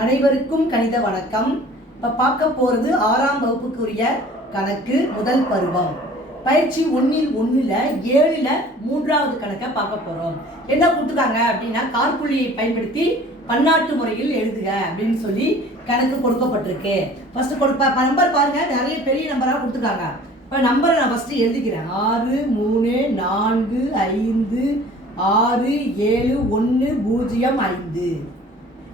அனைவருக்கும் கணித வணக்கம். இப்போ பார்க்க போகிறது 6ஆம் வகுப்புக்குரிய கணக்கு முதல் பருவம். பயிற்சி 1ல் 7ல் 3வது கணக்கை பார்க்க போகிறோம். என்ன கொடுத்துருக்காங்க அப்படின்னா, காற்புள்ளியை பயன்படுத்தி பன்னாட்டு முறையில் எழுதுக அப்படின்னு சொல்லி கணக்கு கொடுக்கப்பட்டிருக்கு. ஃபர்ஸ்ட் நம்பர் பாருங்க, நிறைய பெரிய நம்பராக கொடுத்துருக்காங்க. இப்போ நம்பரை நான் ஃபஸ்ட்டு எழுதிக்கிறேன். 6 3 4 5 6 7 1 0 5.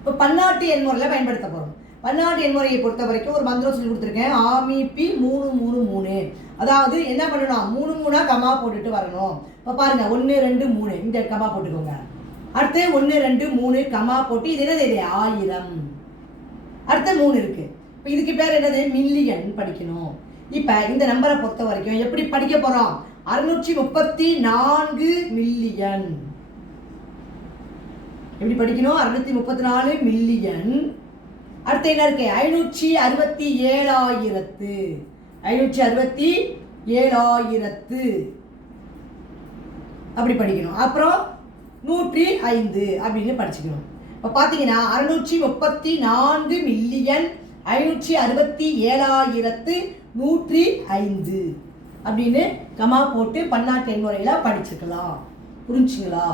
இப்போ பன்னாட்டு எண்முறையில் பயன்படுத்த போகிறோம். பன்னாட்டு எண்முறையை பொறுத்த வரைக்கும் ஒரு மந்திரம் சொல்லி கொடுத்துருக்கேன். ஆமிபி 3 3 3. அதாவது என்ன பண்ணணும், 3 3 கமா போட்டுட்டு வரணும். இப்போ பாருங்க, 1 2 3 இந்த கமா போட்டுக்கோங்க. அடுத்து 1 2 3 கமா போட்டு இது என்னது, 1000. அடுத்து 3 இருக்கு. இப்போ இதுக்கு பேர் என்னது, மில்லியன் படிக்கணும். இப்போ இந்த நம்பரை பொறுத்த வரைக்கும் எப்படி படிக்க போகிறோம், 634 மில்லியன். எப்படி படிக்கணும், 634 மில்லியன். அடுத்து என்ன இருக்கு, 567,000 567,000 அப்படி படிக்கணும். அப்புறம் 105 அப்படின்னு படிச்சுக்கணும். இப்போ பார்த்தீங்கன்னா 634 மில்லியன் 567,105 அப்படின்னு கமா போட்டு பன்னாட்டு எண்முறையில் படிச்சுக்கலாம். புரிஞ்சுங்களா?